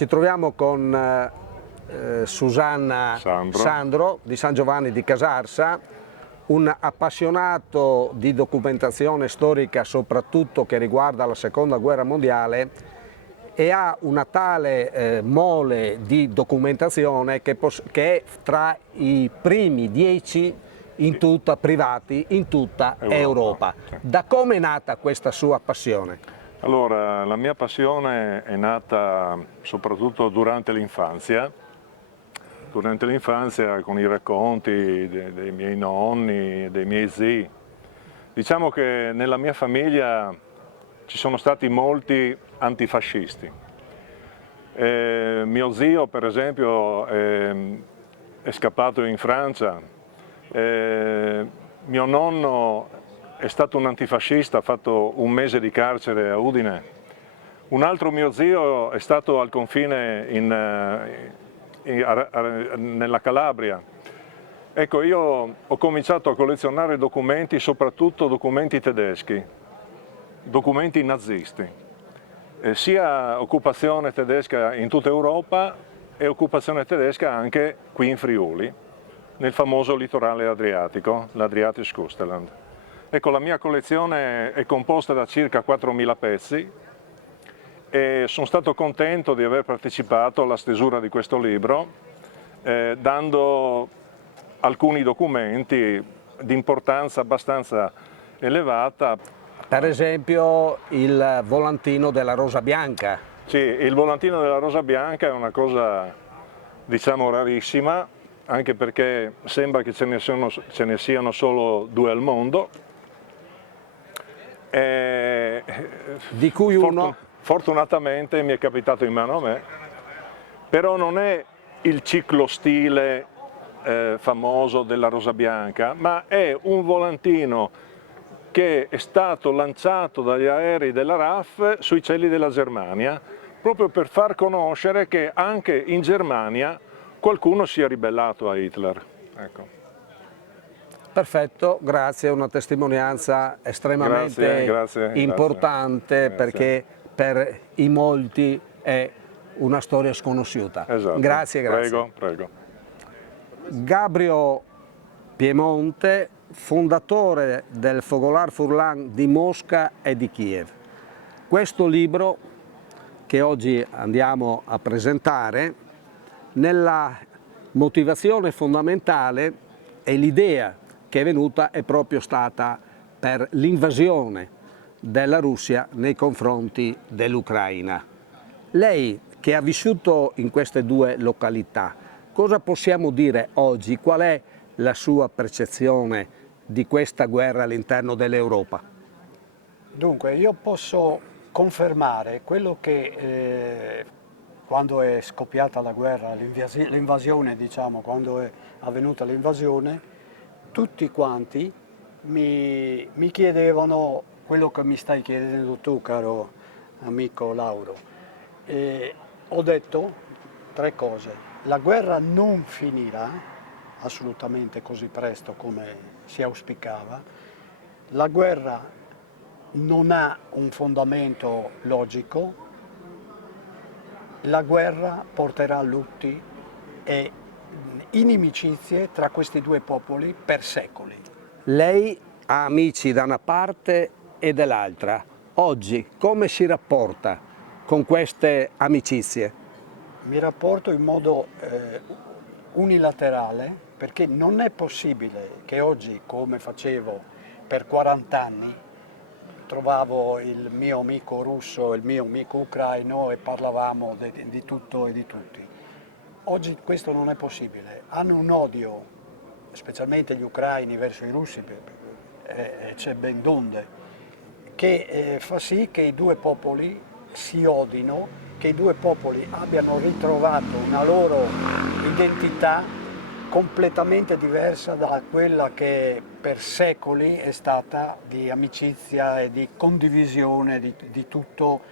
Ci troviamo con Susanna Sandro di San Giovanni di Casarsa, un appassionato di documentazione storica soprattutto che riguarda la Seconda Guerra Mondiale, e ha una tale mole di documentazione che è tra i primi 10 privati in tutta Europa. Da come è nata questa sua passione? Allora, la mia passione è nata soprattutto durante l'infanzia con i racconti dei miei nonni, dei miei zii. Diciamo che nella mia famiglia ci sono stati molti antifascisti. Mio zio, per esempio, è scappato in Francia. Mio nonno è stato un antifascista, ha fatto un mese di carcere a Udine. Un altro mio zio è stato al confine nella Calabria. Ecco, io ho cominciato a collezionare documenti, soprattutto documenti tedeschi, documenti nazisti, sia occupazione tedesca in tutta Europa e occupazione tedesca anche qui in Friuli, nel famoso litorale adriatico, l'Adriatic Kusteland. Ecco, la mia collezione è composta da circa 4.000 pezzi e sono stato contento di aver partecipato alla stesura di questo libro, dando alcuni documenti di importanza abbastanza elevata. Per esempio il volantino della Rosa Bianca. Sì, il volantino della Rosa Bianca è una cosa, diciamo, rarissima, anche perché sembra che ce ne siano solo 2 al mondo. Di cui uno fortunatamente mi è capitato in mano a me, però non è il ciclostile famoso della Rosa Bianca, ma è un volantino che è stato lanciato dagli aerei della RAF sui cieli della Germania, proprio per far conoscere che anche in Germania qualcuno si è ribellato a Hitler. Ecco. Perfetto, grazie, è una testimonianza estremamente importante, perché per i molti è una storia sconosciuta. Esatto. Grazie. Prego. Gabriel Piemonte, fondatore del Fogolar Furlan di Mosca e di Kiev. Questo libro che oggi andiamo a presentare, nella motivazione fondamentale e l'idea che è venuta è proprio stata per l'invasione della Russia nei confronti dell'Ucraina. Lei, che ha vissuto in queste 2 località, cosa possiamo dire oggi? Qual è la sua percezione di questa guerra all'interno dell'Europa? Dunque, io posso confermare quello che quando è scoppiata la guerra, l'invasione, diciamo, quando è avvenuta l'invasione, tutti quanti mi chiedevano quello che mi stai chiedendo tu, caro amico Lauro. Ho detto 3 cose. La guerra non finirà assolutamente così presto come si auspicava. La guerra non ha un fondamento logico. La guerra porterà a lutti e inimicizie tra questi 2 popoli per secoli. Lei ha amici da una parte e dall'altra. Oggi come si rapporta con queste amicizie? Mi rapporto in modo unilaterale, perché non è possibile che oggi, come facevo per 40 anni, trovavo il mio amico russo e il mio amico ucraino e parlavamo di tutto e di tutti. Oggi questo non è possibile. Hanno un odio, specialmente gli ucraini verso i russi, c'è ben donde, che fa sì che i 2 popoli si odino, che i 2 popoli abbiano ritrovato una loro identità completamente diversa da quella che per secoli è stata di amicizia e di condivisione di tutto,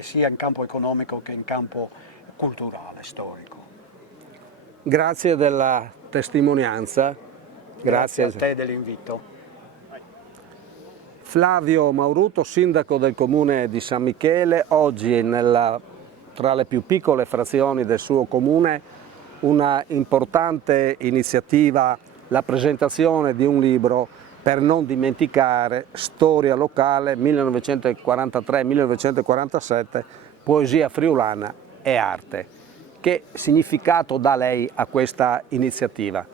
sia in campo economico che in campo culturale, storico. Grazie della testimonianza. Grazie a te dell'invito. Flavio Mauruto, sindaco del comune di San Michele, oggi nella tra le più piccole frazioni del suo comune, una importante iniziativa, la presentazione di un libro per non dimenticare, storia locale 1943-1947, poesia friulana e arte. Che significato dà lei a questa iniziativa?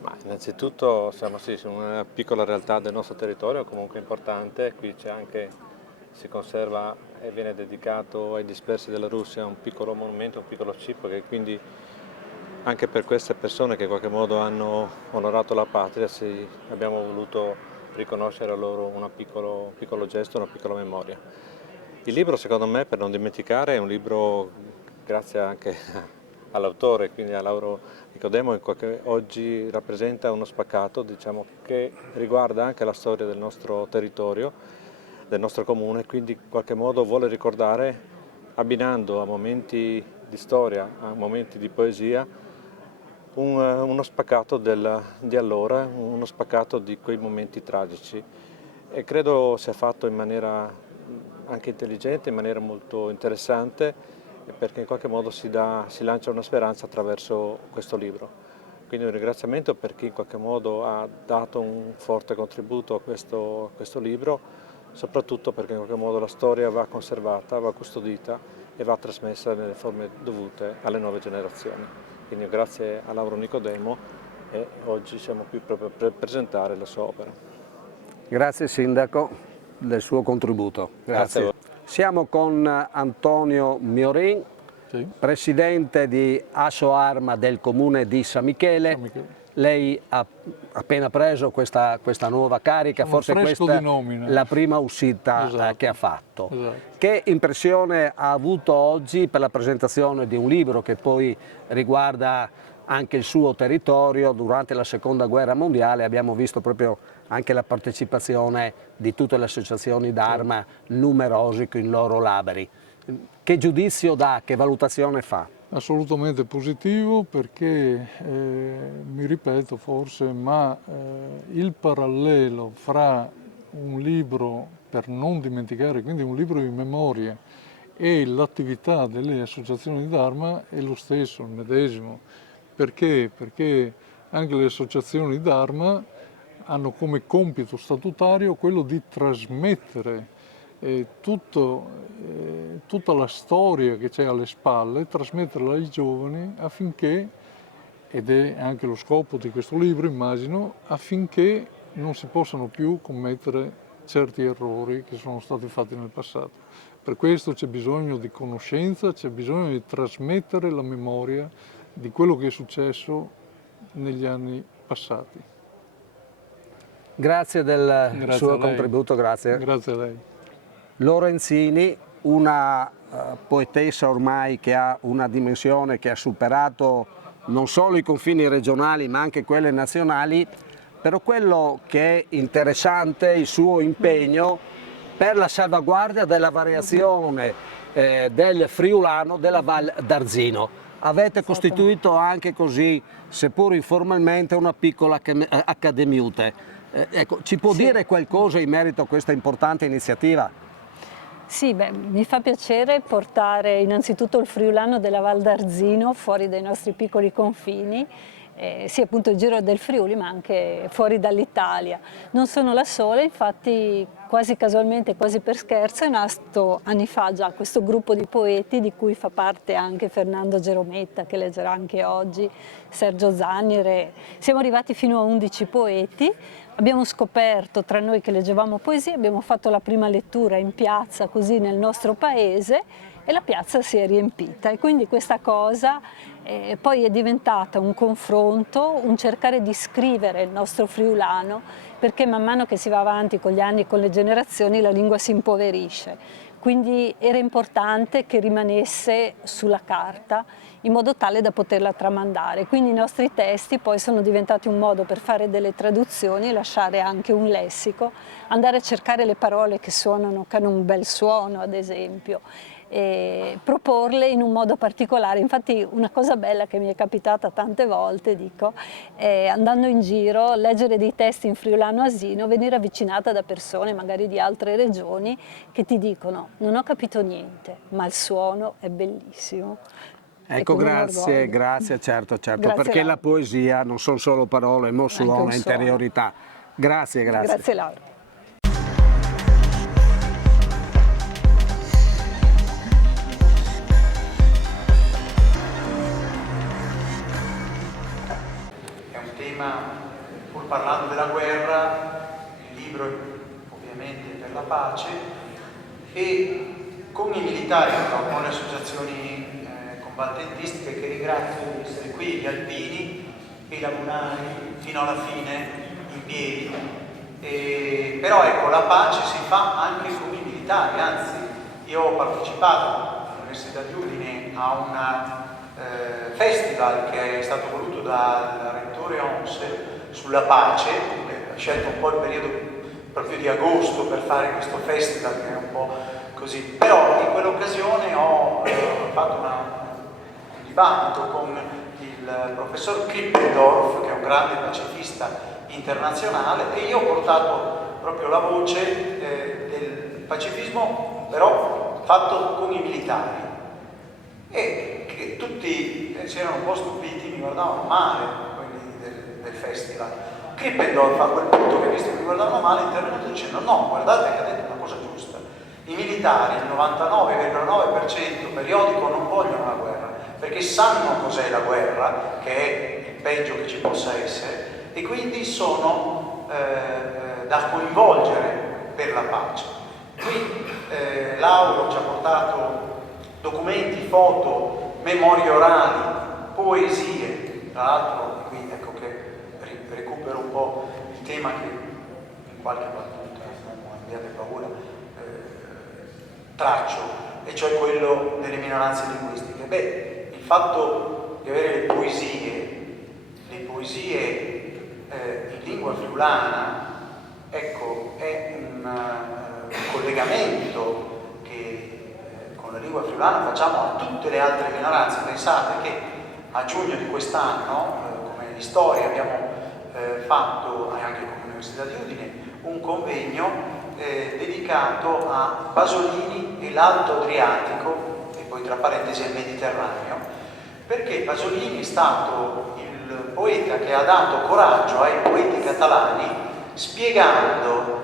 Ma innanzitutto siamo sì, su una piccola realtà del nostro territorio, comunque importante. Qui c'è anche, si conserva e viene dedicato ai dispersi della Russia un piccolo monumento, un piccolo cippo, che quindi anche per queste persone che in qualche modo hanno onorato la patria abbiamo voluto riconoscere a loro un piccolo gesto, una piccola memoria. Il libro, secondo me, per non dimenticare, è un libro, grazie anche all'autore, quindi a Lauro Nicodemo, che oggi rappresenta uno spaccato, diciamo, che riguarda anche la storia del nostro territorio, del nostro comune, quindi in qualche modo vuole ricordare, abbinando a momenti di storia, a momenti di poesia, uno spaccato di allora, uno spaccato di quei momenti tragici, e credo sia fatto in maniera anche intelligente, in maniera molto interessante, perché in qualche modo si lancia una speranza attraverso questo libro. Quindi un ringraziamento per chi in qualche modo ha dato un forte contributo a questo libro, soprattutto perché in qualche modo la storia va conservata, va custodita e va trasmessa nelle forme dovute alle nuove generazioni. Quindi grazie a Lauro Nicodemo, e oggi siamo qui proprio per presentare la sua opera. Grazie Sindaco del suo contributo. Grazie a voi. Siamo con Antonio Miorin, Sì. presidente di Asso Arma del comune di San Michele. San Michele. Lei ha appena preso questa nuova carica, Sono forse fresco questa di nomina. è la prima uscita Esatto. che ha fatto. Esatto. Che impressione ha avuto oggi per la presentazione di un libro che poi riguarda anche il suo territorio? Durante la Seconda Guerra Mondiale abbiamo visto proprio anche la partecipazione di tutte le associazioni d'arma, numerosi con i loro laberi. Che giudizio dà, che valutazione fa? Assolutamente positivo, perché, mi ripeto forse, ma il parallelo fra un libro per non dimenticare, quindi un libro di memorie, e l'attività delle associazioni d'arma è lo stesso, il medesimo. Perché? Perché anche le associazioni d'arma hanno come compito statutario quello di trasmettere tutta la storia che c'è alle spalle, trasmetterla ai giovani affinché, ed è anche lo scopo di questo libro immagino, affinché non si possano più commettere certi errori che sono stati fatti nel passato. Per questo c'è bisogno di conoscenza, c'è bisogno di trasmettere la memoria di quello che è successo negli anni passati. Grazie del suo contributo, grazie. Grazie a lei. Lorenzini, una poetessa ormai che ha una dimensione che ha superato non solo i confini regionali ma anche quelle nazionali, però quello che è interessante è il suo impegno per la salvaguardia della variazione del friulano della Val d'Arzino. Avete costituito anche così, seppur informalmente, una piccola accademiute. Ecco, ci può dire qualcosa in merito a questa importante iniziativa? Sì, mi fa piacere portare innanzitutto il friulano della Val d'Arzino fuori dai nostri piccoli confini, sì appunto il Giro del Friuli ma anche fuori dall'Italia. Non sono la sola, infatti quasi casualmente, quasi per scherzo, è nato anni fa già questo gruppo di poeti di cui fa parte anche Fernando Gerometta, che leggerà anche oggi, Sergio Zannire. Siamo arrivati fino a 11 poeti. Abbiamo scoperto tra noi che leggevamo poesia, abbiamo fatto la prima lettura in piazza così nel nostro paese e la piazza si è riempita, e quindi questa cosa poi è diventata un confronto, un cercare di scrivere il nostro friulano, perché man mano che si va avanti con gli anni e con le generazioni la lingua si impoverisce. Quindi era importante che rimanesse sulla carta in modo tale da poterla tramandare. Quindi i nostri testi poi sono diventati un modo per fare delle traduzioni, lasciare anche un lessico, andare a cercare le parole che suonano, che hanno un bel suono ad esempio. proporle in un modo particolare. Infatti una cosa bella che mi è capitata tante volte, dico, è andando in giro, leggere dei testi in friulano asino, venire avvicinata da persone magari di altre regioni che ti dicono: non ho capito niente, ma il suono è bellissimo. Ecco, grazie, certo, Grazie, perché Laura. la poesia non sono solo parole, ma suona, interiorità. Grazie. Grazie Laura. È un tema, pur parlando della guerra, il libro è ovviamente per la pace, e con i militari, con le associazioni combattentistiche, che ringrazio di essere qui, gli alpini e i lagunari fino alla fine in piedi. Però ecco, la pace si fa anche con i militari, anzi io ho partecipato all'Università di Udine a un festival che è stato voluto dal rettore ONSE sulla pace, ha scelto un po' il periodo proprio di agosto per fare questo festival che è un po' così, però in quell'occasione ho fatto un dibattito con il professor Krippendorf, che è un grande pacifista internazionale, e io ho portato proprio la voce del pacifismo, però fatto con i militari, e che tutti si erano un po' stupiti, mi guardavano male quelli del festival. Krippendorf a quel punto, che visto che mi guardavano male, è intervenuto dicendo: no, guardate che ha detto una cosa giusta, i militari, il 99,9% periodico, non vogliono la guerra, perché sanno cos'è la guerra, che è il peggio che ci possa essere, e quindi sono da coinvolgere per la pace. Qui Lauro ci ha portato documenti, foto, memorie orali, poesie, tra l'altro qui ecco che recupero un po' il tema che in qualche battuta, non abbiate paura, traccio, e cioè quello delle minoranze linguistiche. Beh, il fatto di avere le poesie in lingua friulana, ecco, è un collegamento che con la lingua friulana facciamo a tutte le altre minoranze. Pensate che a giugno di quest'anno, come in storia, abbiamo fatto, anche con l'Università di Udine, un convegno dedicato a Pasolini e l'Alto Adriatico, e poi tra parentesi il Mediterraneo, perché Pasolini è stato il poeta che ha dato coraggio ai poeti catalani, spiegando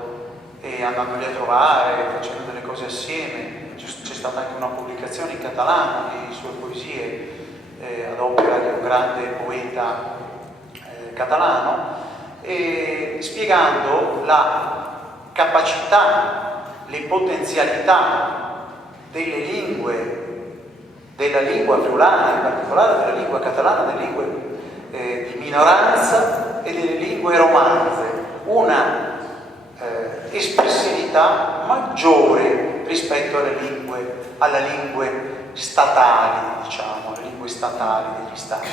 e andandoli a trovare, facendo delle cose assieme. C'è stata anche una pubblicazione in catalano di sue poesie ad opera di un grande poeta catalano, spiegando la capacità, le potenzialità delle lingue, della lingua friulana, in particolare della lingua catalana, delle lingue di minoranza e delle lingue romanze, una espressività maggiore rispetto alle lingue statali, diciamo, alle lingue statali degli stati.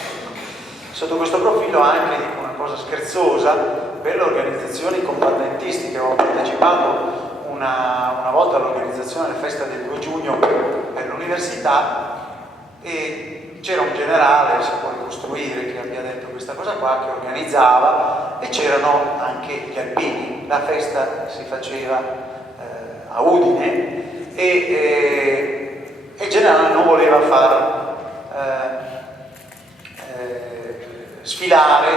Sotto questo profilo anche dico una cosa scherzosa: per le organizzazioni combattentistiche ho partecipato una volta all'organizzazione della festa del 2 giugno per l'università, e c'era un generale, si può ricostruire, che abbia detto questa cosa qua, che organizzava, e c'erano anche gli alpini. La festa si faceva a Udine e il generale non voleva far sfilare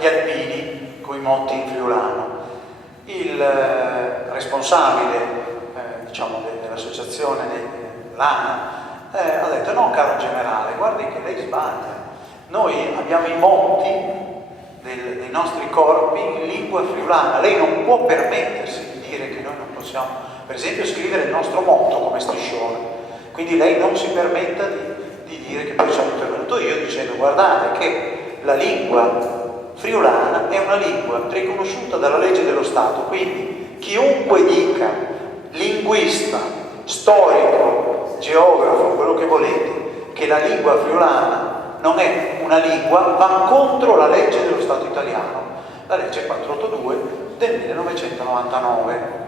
gli alpini coi motti in friulano. Il responsabile diciamo dell'associazione l'ANA ha detto: no, caro generale, guardi che lei sbaglia, noi abbiamo i motti dei nostri corpi in lingua friulana, lei non può permettersi di dire che noi non possiamo, per esempio, scrivere il nostro motto come striscione, quindi lei non si permetta di dire che poi sono intervenuto io dicendo: guardate che la lingua friulana è una lingua riconosciuta dalla legge dello Stato, quindi chiunque dica, linguista, storico, geografo, quello che volete, che la lingua friulana non è una lingua, va contro la legge dello Stato italiano, la legge 482 del 1999.